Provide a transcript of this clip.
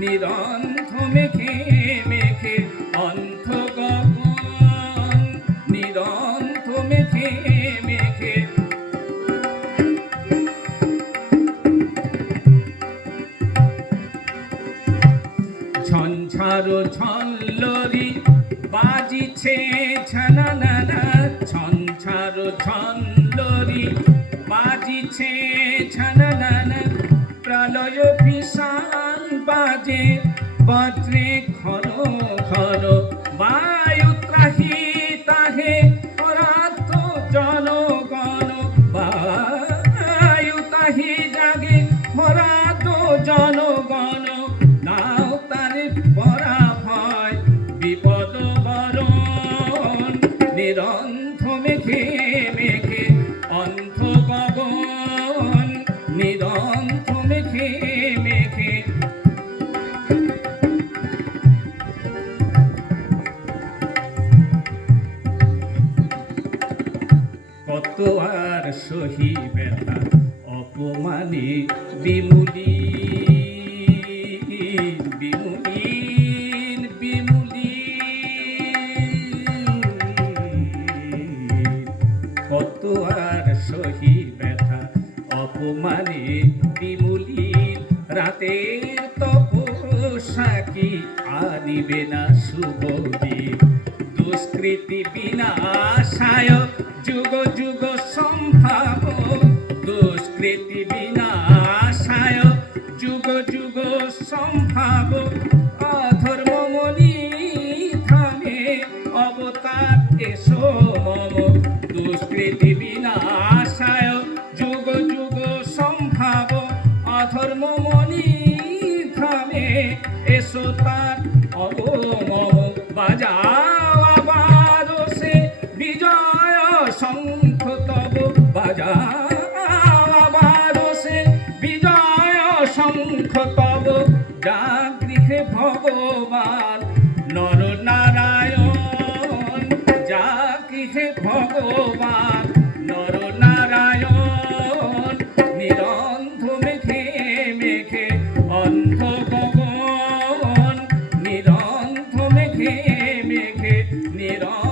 নিরন্ধ মেঘে মেঘে অন্ধ গগন, নিরন্ধ মেঘে মেঘে ঝঞ্ঝারো ঝল্লরি বাজিছে ঝনননা, ঝঞ্ঝারো ঝল্লরি বাজিছে ঝনননা, প্রলয় ভীষণ বাজে বজ্রে ঘন ঘন, বায়ু ত্রাহি তাহে অরাধ্য জনগণ, বায়ু তাহি জাগে অরাধ্য জনগণ, নাও তারে পরাভয় বিপদ বরণ, নিরন্ধ মেঘে মেঘে অন্ধ গগন, নিরন্ধ মেঘে মেঘে। কত আর সহি ব্যথা অপমানে বিমূলি, বিমূলীন বিমূলীন, কত আর সহি ব্যথা অপমানে বিমূলীন, রাতের তপস্যা কি আনিবে না শুভদিন, দুষ্কৃতি বিনাশায় যুগ যুগ সম্ভাব, দুষ্কৃতি বিনাশায় যুগ যুগ সম্ভাব, অধর্ম মনি থামে অবতার এসো মম, দুষ্কৃতি বিনাশায় যুগ যুগ সম্ভাব, অধর্ম মনি থামে এসো তার অবমম, বাজাও আবার সে বিজয় শঙ্খ তব, বাজাও আবার সে বিজয় শঙ্খ তব, যা গৃহে ভগবান নর নারায়ণ, যা গৃহে ভগবান নর নারায়ণ, নিরন্ধ মেঘে মেঘে অন্ধ গগন, নিরন্ধ মেঘে মেঘে নিরন্ধ